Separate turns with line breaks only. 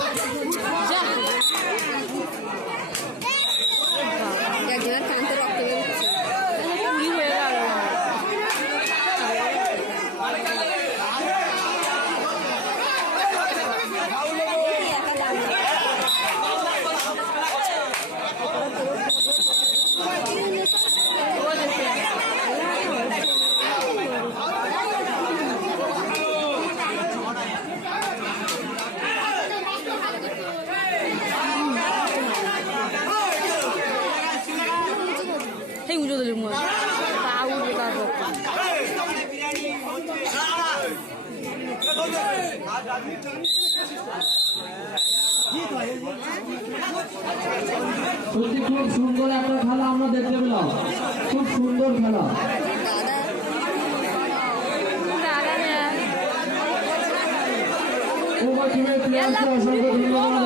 Hey!
সেই উজো দিলি মই উঠে তারপর
সত্যি খুব সুন্দর একটা খেলা আমরা দেখতে পেলাম। খুব সুন্দর খেলা। অসংখ্য ধন্যবাদ।